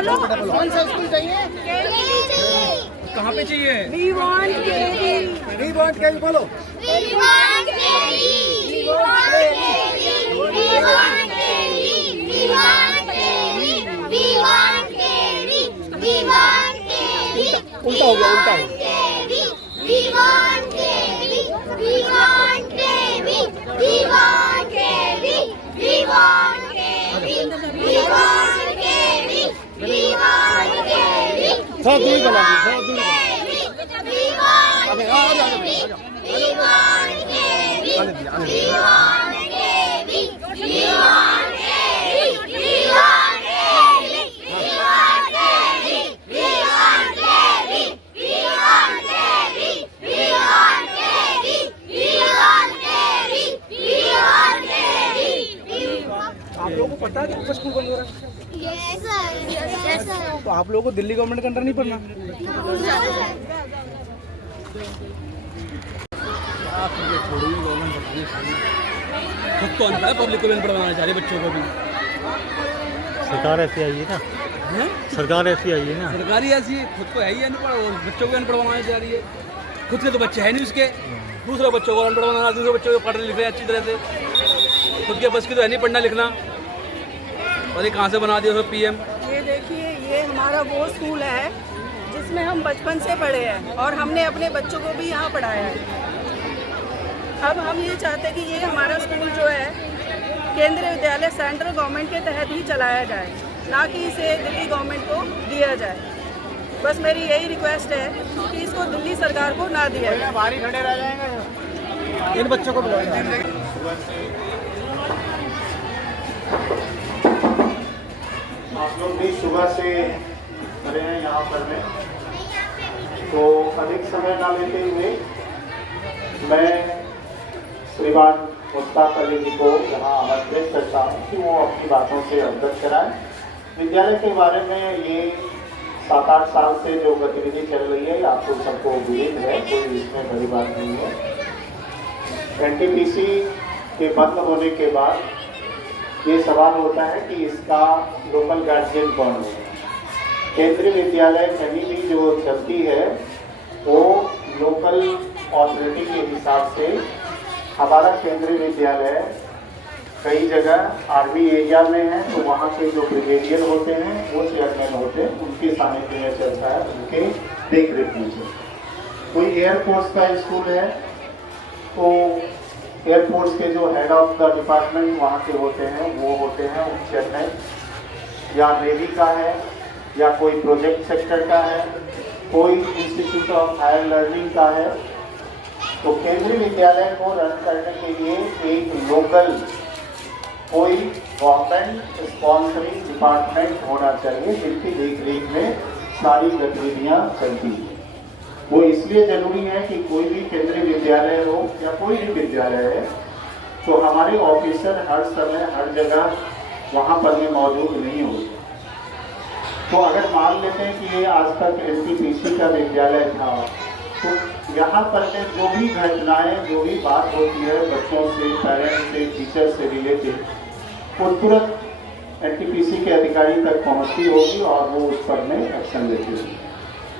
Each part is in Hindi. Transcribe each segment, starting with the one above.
बोलो। कौन सा स्कूल चाहिए? कहाँ पे चाहिए? We want KV. We want KV बोलो। We want KV. We want KV. We want KV. We want KV. We want KV. We want KV. उल्टा हो गया, उल्टा हो We want KV. We want KV. We want KV. We want KV. We want KV. We want KV. थोड़ा दूरी बना दी, थोड़ा दूरी बना We want KV. We want KV. We want KV. We want KV. We want KV. We want KV. We want KV. We want KV. We want KV. We want KV. We want KV. आप लोगों को पता है कि स्कूल बंद हो रहा है? Yes sir. Yes sir. तो आप लोगों को दिल्ली गवर्नमेंट के अंडर नहीं पढ़ना? खुद तो अंदर है, पब्लिक को भी अनपढ़ बनाना चाह रही है, बच्चों को भी। सरकार ऐसी आई है ना, हैं? सरकार ऐसी आई है ना। सरकारी ऐसी है, खुद तो है ही अनपढ़ और बच्चों को अनपढ़ बनाना चाह रही है। खुद के तो बच्चे हैं नहीं उसके, दूसरे बच्चों को अनपढ़ बनाना, दूसरे बच्चों को पढ़ लिख रहे हैं अच्छी तरह से। खुद के बस की तो है नहीं पढ़ना लिखना, और ये कहाँ से बना दिया उसको पीएम। ये देखिए, ये हमारा वो स्कूल है जिसमें हम बचपन से पढ़े हैं और हमने अपने बच्चों को भी यहाँ पढ़ाया है। अब हम ये चाहते हैं कि ये हमारा स्कूल जो है केंद्रीय विद्यालय सेंट्रल गवर्नमेंट के तहत ही चलाया जाए, ना कि इसे दिल्ली गवर्नमेंट को दिया जाए। बस मेरी यही रिक्वेस्ट है कि इसको दिल्ली सरकार को ना दिया जाए। बाहर ही खड़े रह जाएंगे। इन बच्चों को बुलाया आप लोग भी सुबह से खड़े हैं यहाँ पर में, तो अधिक समय ना लेते हुए मैं श्रीमान मुश्ताक अली जी को यहाँ आमंत्रित करता हूँ कि वो अपनी बातों से अवगत कराएं। विद्यालय के बारे में ये 7-8 साल से जो गतिविधि चल रही है आपको सबको विदित है, कोई इसमें बड़ी बात नहीं है। एनटीपीसी के बंद होने के बाद ये सवाल होता है कि इसका लोकल गार्जियन कौन है। केंद्रीय विद्यालय कहीं भी जो चलती है वो लोकल अथॉरिटी के हिसाब से। हमारा केंद्रीय विद्यालय कई जगह आर्मी एरिया में है, तो वहाँ के जो ब्रिगेडियर होते हैं वो चेयरमैन होते हैं, उनके सानिध्य में चलता है, उनके देख रेख में चलता है। कोई एयरफोर्स का स्कूल है तो एयरफोर्स के जो हेड ऑफ द डिपार्टमेंट वहाँ के होते हैं वो होते हैं चेयरमैन, या नेवी का है, या कोई प्रोजेक्ट सेक्टर का है, कोई इंस्टीट्यूट ऑफ हायर लर्निंग का है। तो केंद्रीय विद्यालय को रन करने के लिए एक लोकल कोई गवर्नमेंट स्पॉन्सरिंग डिपार्टमेंट होना चाहिए जिनकी देख रेख में सारी गतिविधियाँ चलती हैं। वो इसलिए जरूरी है कि कोई भी केंद्रीय विद्यालय हो या कोई भी विद्यालय है तो हमारे ऑफिसर हर समय हर जगह वहाँ पर में मौजूद नहीं होते। तो अगर मान लेते हैं कि ये आज तक एनटीपीसी का विद्यालय था, तो यहाँ पर में जो भी घटनाएं जो भी बात होती है बच्चों से, पेरेंट्स से, टीचर से रिलेटेड, वो तुरंत एनटीपीसी के अधिकारी तक पहुँचती होगी और वो उस पर में एक्शन लेते होंगे,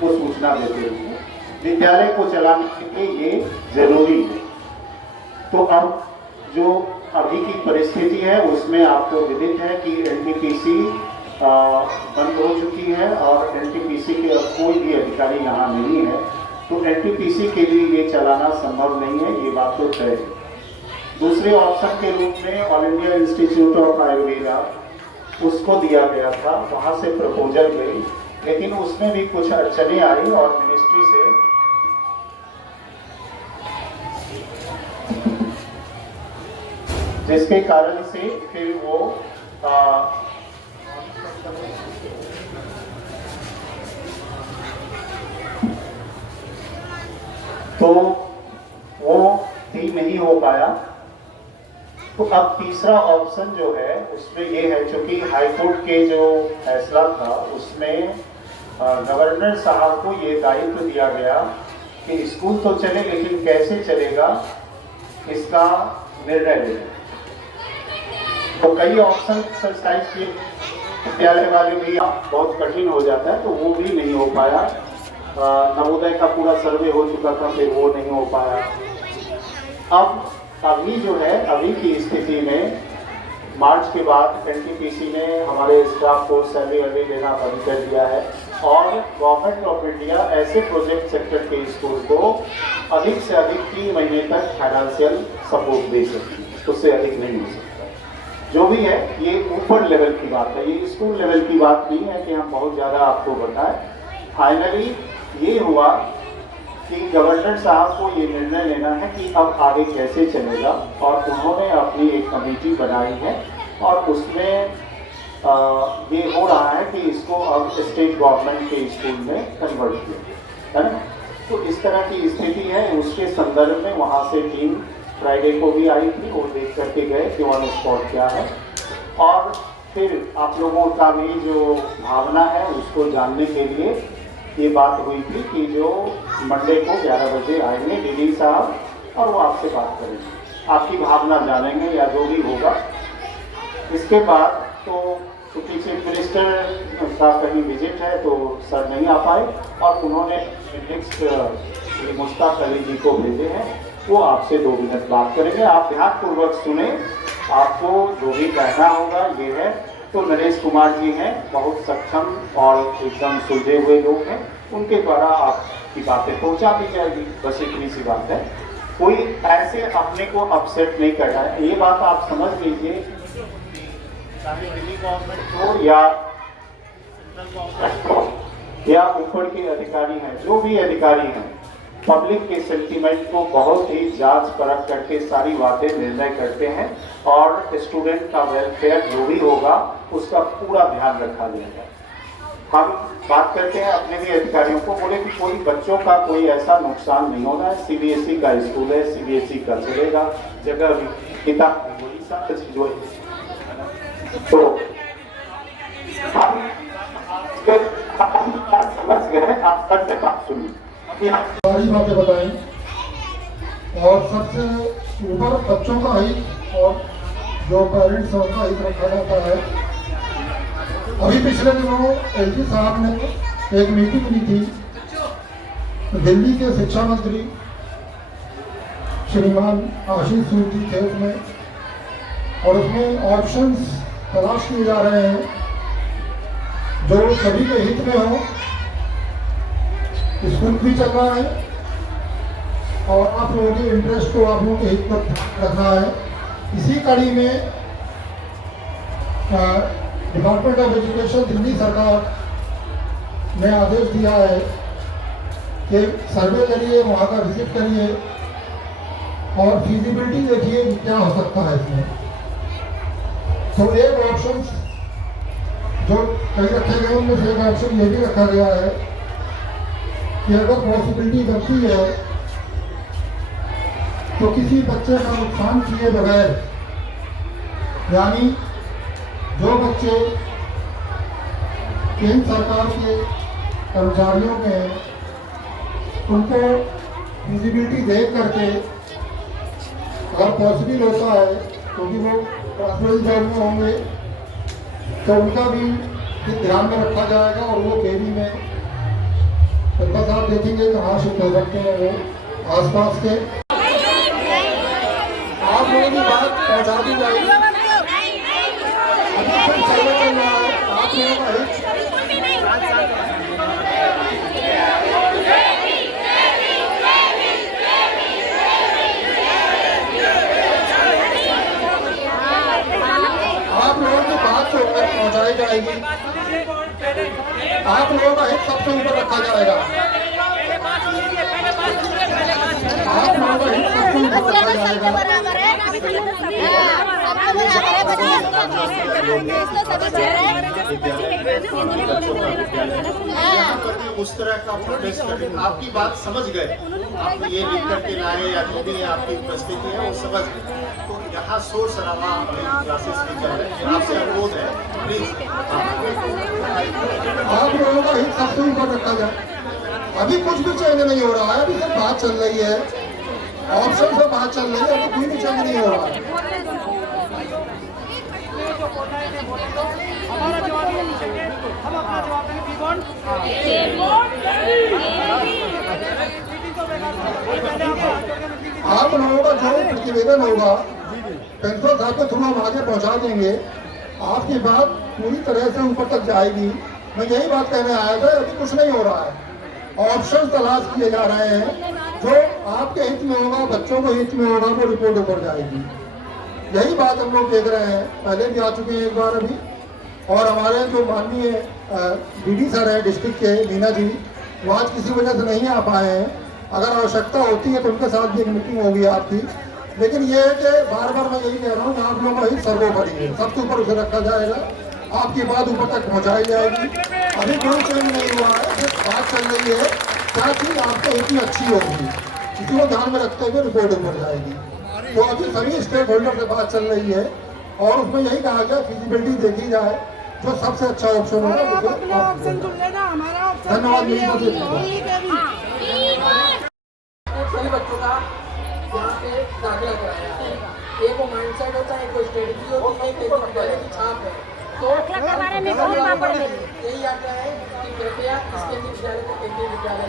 वो सूचना देते होंगे। विद्यालय को चलाने के लिए ये जरूरी है। तो अब जो अभी की परिस्थिति है उसमें आपको विदित है कि एनटीपीसी बंद हो चुकी है और एनटीपीसी के अब कोई भी अधिकारी यहाँ नहीं है, तो एनटीपीसी के लिए ये चलाना संभव नहीं है, ये बात तो तय है। दूसरे ऑप्शन के रूप में all India institute of Ayurveda उसको दिया गया था, वहाँ से प्रपोजल गई, लेकिन उसमें भी कुछ अड़चने आई और मिनिस्ट्री से जिसके कारण से फिर वो तो वो भी नहीं हो पाया। तो अब तीसरा ऑप्शन जो है उसमें ये है, चूंकि हाईकोर्ट के जो फैसला था उसमें गवर्नर साहब को ये दायित्व दिया गया कि स्कूल तो चले लेकिन कैसे चलेगा इसका निर्णय लेना। तो कई ऑप्शन एक्सरसाइज किए, विद्यालय वाले भी बहुत कठिन हो जाता है, तो वो भी नहीं हो पाया। नवोदय का पूरा सर्वे हो चुका था, फिर वो नहीं हो पाया। अब अभी जो है, अभी की स्थिति में मार्च के बाद एनटीपीसी ने हमारे स्टाफ को सर्वे वर्वे देना बंद कर दिया है और गवर्नमेंट ऑफ इंडिया ऐसे प्रोजेक्ट सेक्टर के स्कूल को अधिक से अधिक 3 महीने तक फाइनेंशियल सपोर्ट दे सकती है, उससे अधिक नहीं हो सकता। जो भी है ये ऊपर लेवल की बात है, ये स्कूल लेवल की बात नहीं है कि हम बहुत ज़्यादा आपको बताएं। फाइनली ये हुआ कि गवर्नर साहब को ये निर्णय लेना है कि अब आगे कैसे चलेगा, और उन्होंने अपनी एक कमेटी बनाई है और उसमें ये हो रहा है कि इसको अब स्टेट गवर्नमेंट के स्कूल में कन्वर्ट किया है ना। तो इस तरह की स्थिति है। उसके संदर्भ में वहाँ से टीम फ्राइडे को भी आई थी, वो देख करके गए कि ऑन स्पॉट क्या है, और फिर आप लोगों का भी जो भावना है उसको जानने के लिए ये बात हुई थी कि जो मंडे को 11 बजे आएंगे डीडी साहब और वो आपसे बात करेंगे, आपकी भावना जानेंगे या जो भी होगा। इसके बाद तो चूँकि चीफ मिनिस्टर का कहीं विजिट है तो सर नहीं आ पाए, और उन्होंने नेक्स्ट मुश्ताक अली जी को भेजे हैं, वो आपसे 2 मिनट बात करेंगे। आप ध्यानपूर्वक सुने, आपको जो भी कहना होगा ये है। तो नरेश कुमार जी हैं, बहुत सक्षम और एकदम सुलझे हुए लोग हैं, उनके द्वारा आपकी बातें पहुंचा दी जाएगी, बस इतनी सी बात है। कोई ऐसे अपने को अपसेट नहीं करना है, ये बात आप समझ लीजिए। चाहे दिल्ली गवर्नमेंट हो या सेंट्रल गवर्नमेंट हो या ऊपर के अधिकारी हैं, जो भी अधिकारी हैं, पब्लिक के सेंटीमेंट को बहुत ही जांच परख करके सारी बातें निर्णय करते हैं, और स्टूडेंट का वेलफेयर जो भी होगा उसका पूरा ध्यान रखा जाएगा। हम बात करते हैं अपने भी अधिकारियों को, बोले कि कोई बच्चों का कोई ऐसा नुकसान नहीं होना है। सीबीएसई का स्कूल है, सीबीएसई का चलेगा, जगह भी किताब वही सब चीज है। तो हम समझ गए, आप सर से बात सुनिए, सारी बातें बताएं, और सबसे ऊपर बच्चों का हित और जो पेरेंट्स हैं उनका हित रखा जाता है। अभी पिछले दिनों एलजी साहब ने एक मीटिंग ली थी, दिल्ली के शिक्षा मंत्री श्रीमान आशीष सूद जी थे उसमें, और उसमें ऑप्शंस तलाश किए जा रहे हैं जो सभी के हित में हो। स्कूल भी चल रहा है और आप लोगों के इंटरेस्ट को आप लोगों के हित पर रखना है। इसी कड़ी में डिपार्टमेंट ऑफ एजुकेशन दिल्ली सरकार ने आदेश दिया है कि सर्वे करिए, वहाँ का विजिट करिए और फिजिबिलिटी देखिए कि क्या हो सकता है इसमें। तो एक ऑप्शन जो कई रखे गए उनमें से एक ऑप्शन ये भी रखा गया है कि अगर पॉसिबिलिटी बनती है तो किसी बच्चे का नुकसान किए बगैर, यानी जो बच्चे केंद्र सरकार के कर्मचारियों के हैं उनको फिजिबिलिटी देख करके अगर पॉसिबल होता है क्योंकि वो ट्रांसफर जॉब में होंगे तो उनका भी ध्यान में रखा जाएगा, और वो केवी में तो बस आप देखेंगे कहाँ शिफ्ट हो सकते हैं वो आसपास के। आप लोगों की बात पहुँचा दी जाएगी। अभी फिर सर्वे चल रहा है, आप लोगों का हित आप लोगों की बात से ऊपर पहुँचाई जाएगी। आप लोगों का हित सबसे ऊपर रखा जाएगा। आप लोगों का हित सबसे ऊपर रखा जाएगा। उस तरह का प्रोटेस्ट करें। आपकी बात समझ गए, आप ये लिख करके लाए या जो भी आपकी उपस्थिति है वो समझ गए। तो यहाँ शोर शराबा क्लासेस भी चल रहे हैं, आपसे अनुरोध है प्लीज आप लोगों का हित सबसे ऊपर रखा जाए। अभी कुछ भी चेंज नहीं हो रहा है, अभी सब बात चल रही है, ऑप्शन से बात चल रही है, अभी कोई भी चेंज नहीं हो रहा है। हमारा जवाब नहीं पूछेंगे, हम अपना जवाब देंगे। बी बॉन्ड आप लोगों का जो प्रतिवेदन होगा प्रिंसिपल साहब के थ्रू हम आगे पहुंचा देंगे। आपकी बात पूरी तरह से ऊपर तक जाएगी। मैं यही बात कहने आया था, अभी कुछ नहीं हो रहा है। ऑप्शन तलाश किए जा रहे हैं, जो आपके हित में होगा, बच्चों के हित में होगा, वो रिपोर्ट ऊपर जाएगी। यही बात हम लोग देख रहे हैं, पहले भी आ चुके हैं एक बार अभी। और हमारे जो माननीय डीडी सर हैं डिस्ट्रिक्ट के, मीना जी, वो आज किसी वजह से नहीं आ पाए हैं। अगर आवश्यकता होती है तो उनके साथ भी एक मीटिंग होगी आपकी। लेकिन ये है कि बार बार मैं यही कह रहा हूँ कि आप लोगों का हित सर्वोपरि है, सबसे ऊपर उसे रखा जाएगा, आपकी बात ऊपर तक पहुँचाई जाएगी। अभी कोई चेंज नहीं हुआ है, सिर्फ बात चल रही है क्या चीज़ आपको इतनी अच्छी होगी, इसी को ध्यान में रखते हुए रिपोर्ट ऊपर जाएगी। तो अभी सभी स्टेक होल्डर से बात चल रही है और उसमें यही कहा गया फिजिबिलिटी देखी जाए, जो सबसे अच्छा ऑप्शन होगा उसे ऑप्शन चुन लेना, हमारा ऑप्शन धन्यवाद मेरी बात सभी बच्चों का यहाँ पे दाखिला कराया है। एक वो माइंडसेट होता है, एक वो स्ट्रेटजी होती है, एक वो विद्यालय की छाप है। तो यही आता है कि कृपया इस केंद्रीय विद्यालय को केंद्रीय विद्यालय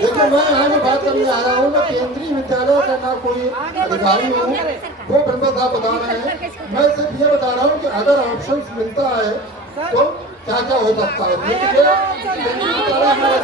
देखो, मैं यहाँ जो बात करने आ रहा हूँ, मैं केंद्रीय विद्यालय का ना कोई अधिकारी हूँ, वो प्रिंसिपल साहब बता रहे हैं। मैं सिर्फ ये बता रहा हूँ कि अगर ऑप्शन मिलता है तो क्या क्या हो सकता है। केंद्रीय विद्यालय हमारे